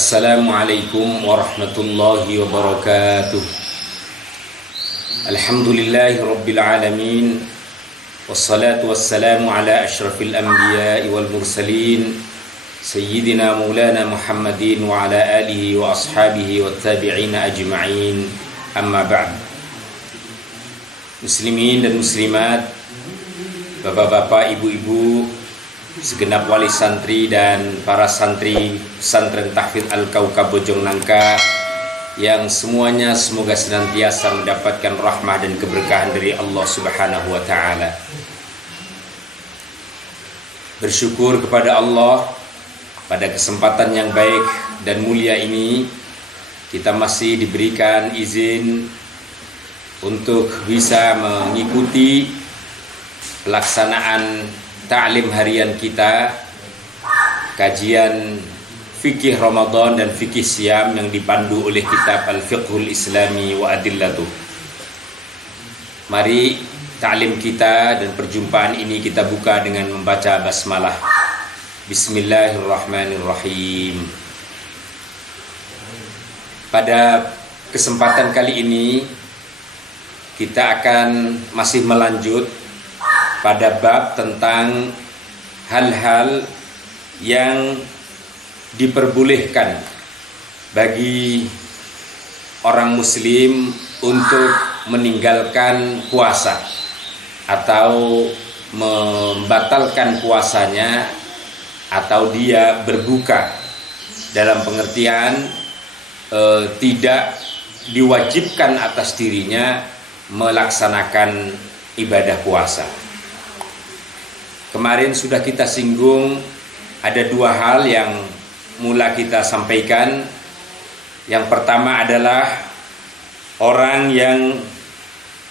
Assalamualaikum warahmatullahi wabarakatuh. Alhamdulillahi rabbil alamin. Wassalatu wassalamu ala ashrafil anbiya'i wal mursalin Sayyidina maulana Muhammadin wa ala alihi wa ashabihi wa tabi'ina ajma'in. Amma ba'd. Muslimin dan muslimat, bapak-bapak, ibu-ibu, segenap wali santri dan para santri pesantren Tahfidz Al-Kaukab Bojong Nangka yang semuanya semoga senantiasa mendapatkan rahmah dan keberkahan dari Allah Subhanahu wa taala. Bersyukur kepada Allah pada kesempatan yang baik dan mulia ini kita masih diberikan izin untuk bisa mengikuti pelaksanaan ta'lim harian kita, kajian fikih Ramadan dan fikih Syam yang dipandu oleh kitab Al-Fiqhul Islami wa Adillatuh. Mari ta'lim kita dan perjumpaan ini kita buka dengan membaca basmalah. Bismillahirrahmanirrahim. Pada kesempatan kali ini kita akan masih melanjut pada bab tentang hal-hal yang diperbolehkan bagi orang muslim untuk meninggalkan puasa atau membatalkan puasanya atau dia berbuka, dalam pengertian tidak diwajibkan atas dirinya melaksanakan ibadah puasa. Kemarin sudah kita singgung ada dua hal yang mula kita sampaikan. Yang pertama adalah orang yang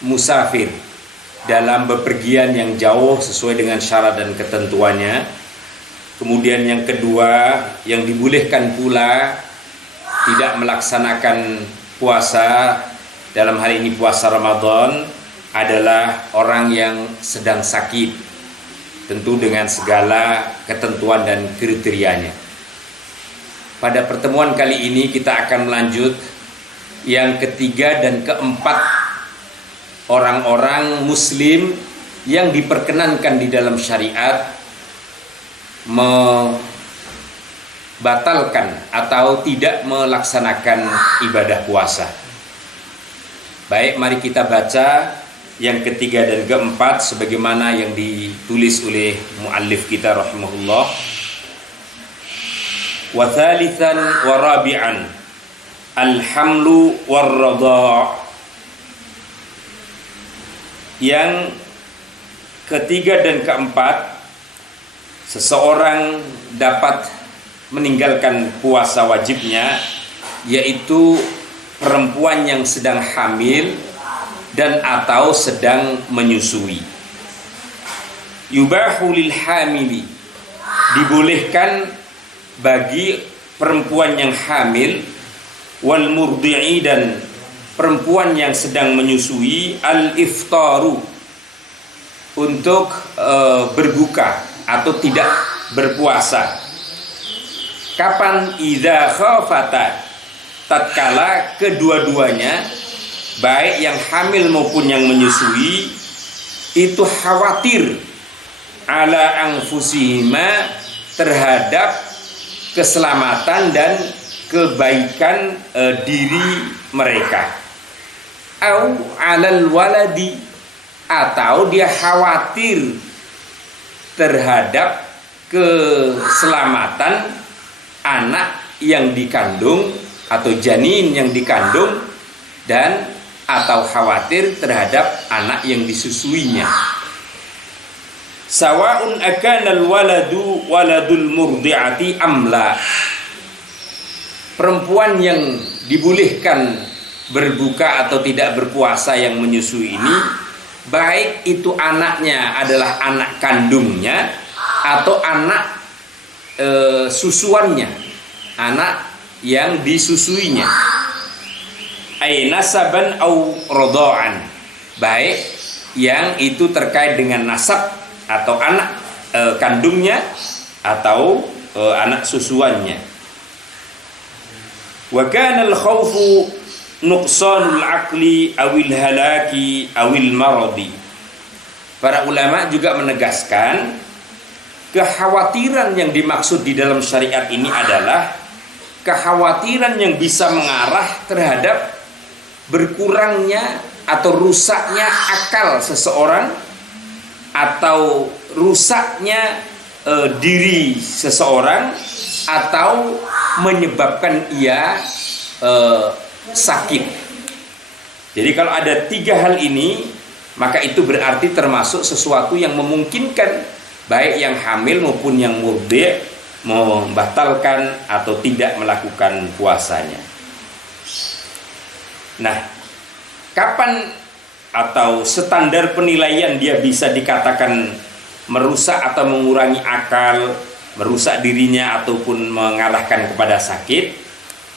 musafir dalam bepergian yang jauh sesuai dengan syarat dan ketentuannya. Kemudian yang kedua yang dibolehkan pula tidak melaksanakan puasa, dalam hal ini puasa Ramadan, adalah orang yang sedang sakit, tentu dengan segala ketentuan dan kriterianya. Pada pertemuan kali ini kita akan melanjut yang ketiga dan keempat orang-orang muslim yang diperkenankan di dalam syariat membatalkan atau tidak melaksanakan ibadah puasa. Baik, mari kita baca yang ketiga dan keempat sebagaimana yang ditulis oleh muallif kita rahimahullah. Wa thalithan wa rabi'an al-hamlu war-radha'. Yang ketiga dan keempat, seseorang dapat meninggalkan puasa wajibnya, yaitu perempuan yang sedang hamil dan atau sedang menyusui. Yubahu lil hamili, dibolehkan bagi perempuan yang hamil, wal murdi'i, dan perempuan yang sedang menyusui, al iftaru, untuk berbuka atau tidak berpuasa. Kapan? Idza khafata, tatkala kedua-duanya, baik yang hamil maupun yang menyusui, itu khawatir ala anfusihima, terhadap keselamatan dan kebaikan diri mereka. Au alal waladi, atau dia khawatir terhadap keselamatan anak yang dikandung atau janin yang dikandung, dan atau khawatir terhadap anak yang disusuinya. Sawa'un akana al-waladu waladul murdi'ati amla. Perempuan yang dibolehkan berbuka atau tidak berpuasa yang menyusui ini, baik itu anaknya adalah anak kandungnya atau anak susuannya, anak yang disusuinya. Ay nasaban au radha'an, baik yang itu terkait dengan nasab atau anak kandungnya atau anak susuannya. Wa kana al-khawfu nuqsanul aqli awil halaki awil maradi. Para ulama juga menegaskan kekhawatiran yang dimaksud di dalam syariat ini adalah kekhawatiran yang bisa mengarah terhadap berkurangnya atau rusaknya akal seseorang atau rusaknya diri seseorang atau menyebabkan ia sakit. Jadi kalau ada 3 hal ini, maka itu berarti termasuk sesuatu yang memungkinkan baik yang hamil maupun yang murdi' membatalkan atau tidak melakukan puasanya. Nah, kapan atau standar penilaian dia bisa dikatakan merusak atau mengurangi akal, merusak dirinya ataupun mengarahkan kepada sakit?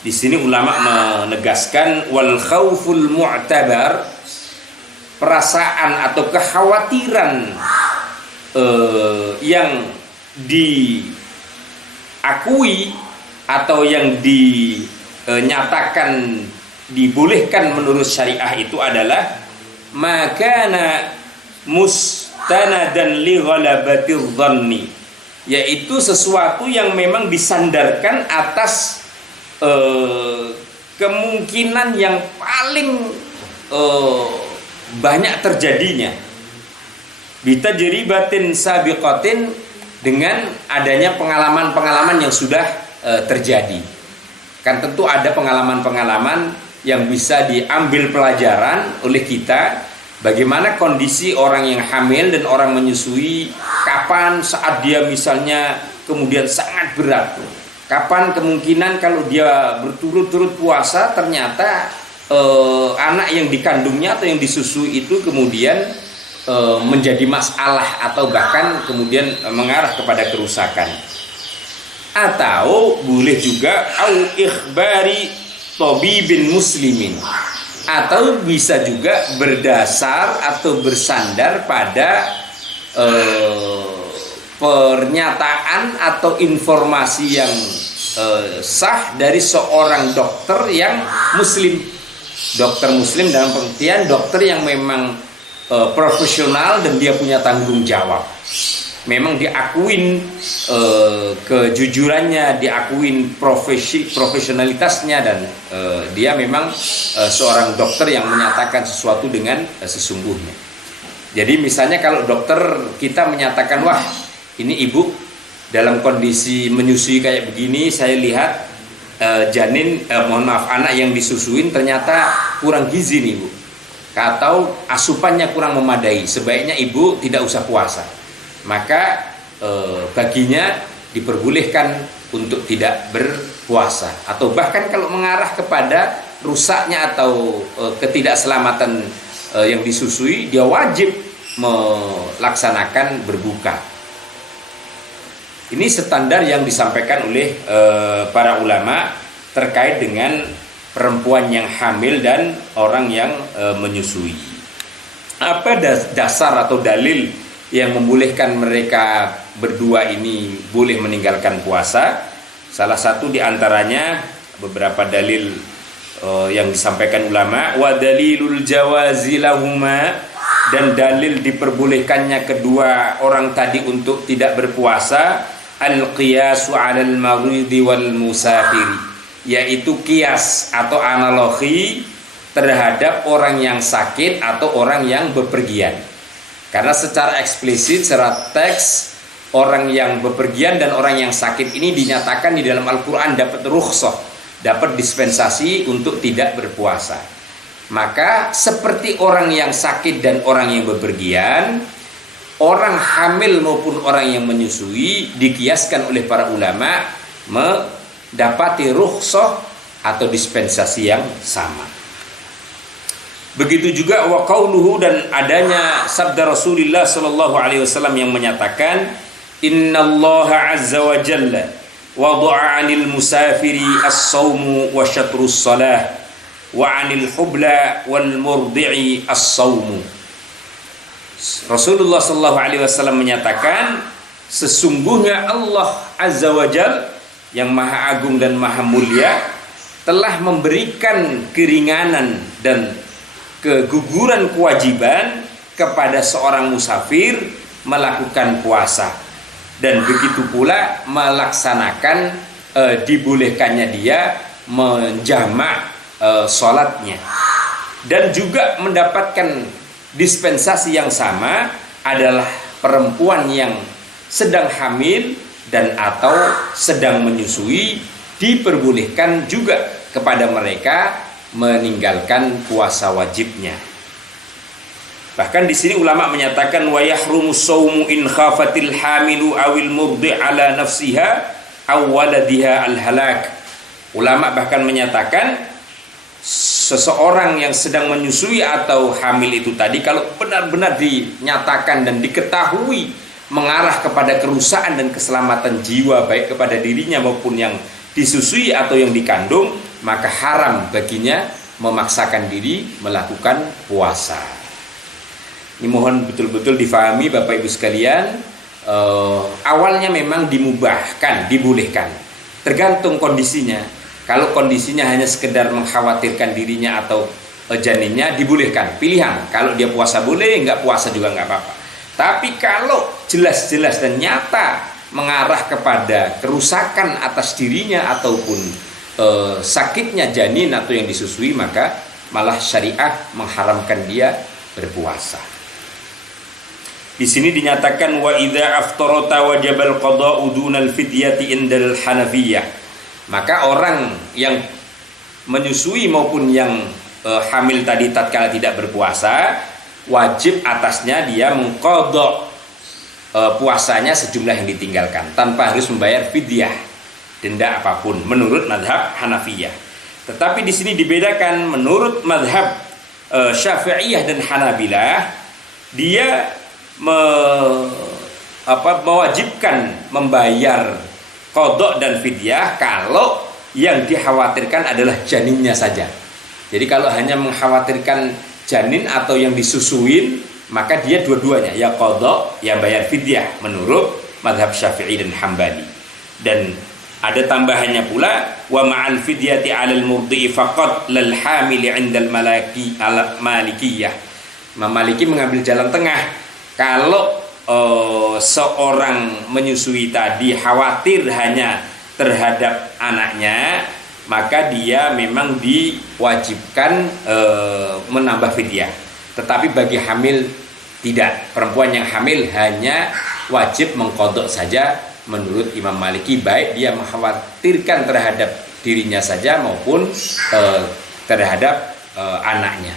Di sini ulama menegaskan wal khauful mu'tabar, perasaan atau kekhawatiran yang diakui atau yang dinyatakan dibolehkan menurut syariah itu adalah makana mustanadan li ghalabatir dhanni, yaitu sesuatu yang memang disandarkan atas kemungkinan yang paling banyak terjadinya, bitajribatin sabiqatin, dengan adanya pengalaman-pengalaman yang sudah terjadi. Kan tentu ada pengalaman-pengalaman yang bisa diambil pelajaran oleh kita, bagaimana kondisi orang yang hamil dan orang menyusui, kapan saat dia misalnya kemudian sangat berat, kapan kemungkinan kalau dia berturut-turut puasa ternyata anak yang dikandungnya atau yang disusui itu kemudian menjadi masalah atau bahkan kemudian mengarah kepada kerusakan. Atau boleh juga au ikhbari tabibin muslimin, atau bisa juga berdasar atau bersandar pada pernyataan atau informasi yang sah dari seorang dokter yang muslim. Dokter muslim dalam pengertian dokter yang memang profesional dan dia punya tanggung jawab. Memang diakuin kejujurannya, diakuin profesionalitasnya, dan dia memang seorang dokter yang menyatakan sesuatu dengan sesungguhnya. Jadi misalnya kalau dokter kita menyatakan, wah ini ibu dalam kondisi menyusui kayak begini, saya lihat anak yang disusuin ternyata kurang gizi nih bu, atau asupannya kurang memadai, sebaiknya ibu tidak usah puasa. Maka baginya diperbolehkan untuk tidak berpuasa, atau bahkan kalau mengarah kepada rusaknya atau ketidakselamatan yang disusui, dia wajib melaksanakan berbuka. Ini standar yang disampaikan oleh para ulama terkait dengan perempuan yang hamil dan orang yang menyusui. Apa dasar atau dalil yang membolehkan mereka berdua ini boleh meninggalkan puasa? Salah satu diantaranya beberapa dalil yang disampaikan ulama, wa dalilul jawazi lahuma, dan dalil diperbolehkannya kedua orang tadi untuk tidak berpuasa, al-qiyasu 'alal maridi wal musafiri, yaitu kias atau analogi terhadap orang yang sakit atau orang yang bepergian. Karena secara eksplisit, secara teks, orang yang bepergian dan orang yang sakit ini dinyatakan di dalam Al-Quran dapat rukhsah, dapat dispensasi untuk tidak berpuasa. Maka seperti orang yang sakit dan orang yang bepergian, orang hamil maupun orang yang menyusui dikiaskan oleh para ulama mendapati rukhsah atau dispensasi yang sama. Begitu juga wa qauluhu, dan adanya sabda Rasulullah sallallahu alaihi wasallam yang menyatakan, innallaha azza wa jalla wada'a 'anil musafiri as-saumu wa syatrus shalah wa 'anil hubla wal murdi'i as-saumu. Rasulullah sallallahu alaihi wasallam menyatakan, sesungguhnya Allah azza wa jalla yang maha agung dan maha mulia telah memberikan keringanan dan keguguran kewajiban kepada seorang musafir melakukan puasa, dan begitu pula melaksanakan dibolehkannya dia menjamak sholatnya, dan juga mendapatkan dispensasi yang sama adalah perempuan yang sedang hamil dan atau sedang menyusui, diperbolehkan juga kepada mereka meninggalkan puasa wajibnya. Bahkan di sini ulama menyatakan wa yahrumu shaumu in khafatil hamilu awil murdi ala nafsiha aw waladiha al halak. Ulama bahkan menyatakan seseorang yang sedang menyusui atau hamil itu tadi, kalau benar-benar dinyatakan dan diketahui mengarah kepada kerusakan dan keselamatan jiwa baik kepada dirinya maupun yang disusui atau yang dikandung, maka haram baginya memaksakan diri melakukan puasa. Ini mohon betul-betul difahami Bapak Ibu sekalian. Awalnya memang dimubahkan, dibolehkan, tergantung kondisinya. Kalau kondisinya hanya sekedar mengkhawatirkan dirinya atau janinnya, dibolehkan, pilihan. Kalau dia puasa boleh, nggak puasa juga nggak apa-apa. Tapi kalau jelas-jelas dan nyata mengarah kepada kerusakan atas dirinya ataupun sakitnya janin atau yang disusui, maka malah syariah mengharamkan dia berpuasa. Di sini dinyatakan wa idza aftarata wajibal qada'u dunal fidyati indal Hanafiyah. Maka orang yang menyusui maupun yang hamil tadi tatkala tidak berpuasa, wajib atasnya dia mengqadha puasanya sejumlah yang ditinggalkan tanpa harus membayar fidyah, denda apapun menurut mazhab Hanafiyah. Tetapi di sini dibedakan menurut mazhab Syafi'iyah dan Hanabilah, dia mewajibkan membayar qadha dan fidyah kalau yang dikhawatirkan adalah janinnya saja. Jadi kalau hanya mengkhawatirkan janin atau yang disusuin, maka dia dua-duanya, ya qadha ya bayar fidyah menurut mazhab Syafi'i dan Hambali. Dan ada tambahannya pula, wa ma'al fidyati 'alal murdi'i faqat lal hamili 'indal malikiyah. Maliki mengambil jalan tengah. Kalau seorang menyusui tadi khawatir hanya terhadap anaknya, maka dia memang diwajibkan menambah fidyah. Tetapi bagi hamil tidak. Perempuan yang hamil hanya wajib mengqadha saja menurut Imam Maliki, baik dia mengkhawatirkan terhadap dirinya saja maupun terhadap anaknya.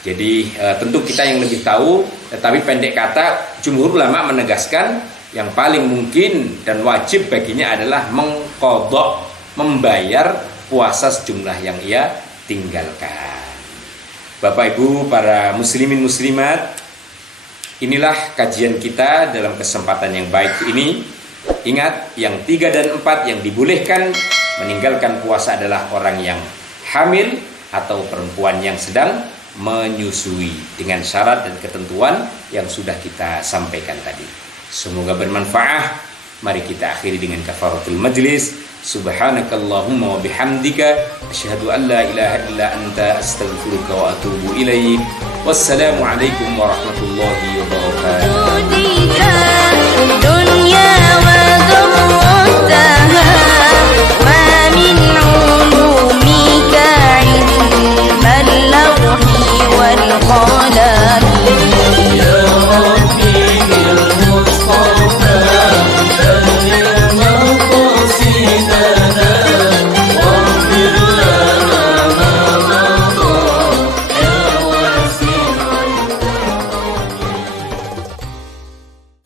Jadi tentu kita yang lebih tahu, tetapi pendek kata jumhur ulama menegaskan yang paling mungkin dan wajib baginya adalah mengqadha, membayar puasa sejumlah yang ia tinggalkan. Bapak Ibu para muslimin muslimat, inilah kajian kita dalam kesempatan yang baik ini. Ingat, yang 3 dan 4 yang dibolehkan meninggalkan puasa adalah orang yang hamil atau perempuan yang sedang menyusui dengan syarat dan ketentuan yang sudah kita sampaikan tadi. Semoga bermanfaat. Mari kita akhiri dengan kafaratul majlis. Subhanakallahumma wa bihamdika asyhadu an la ilaha illa anta astaghfiruka wa atubu ilaik. Wassalamu alaikum warahmatullahi wabarakatuh.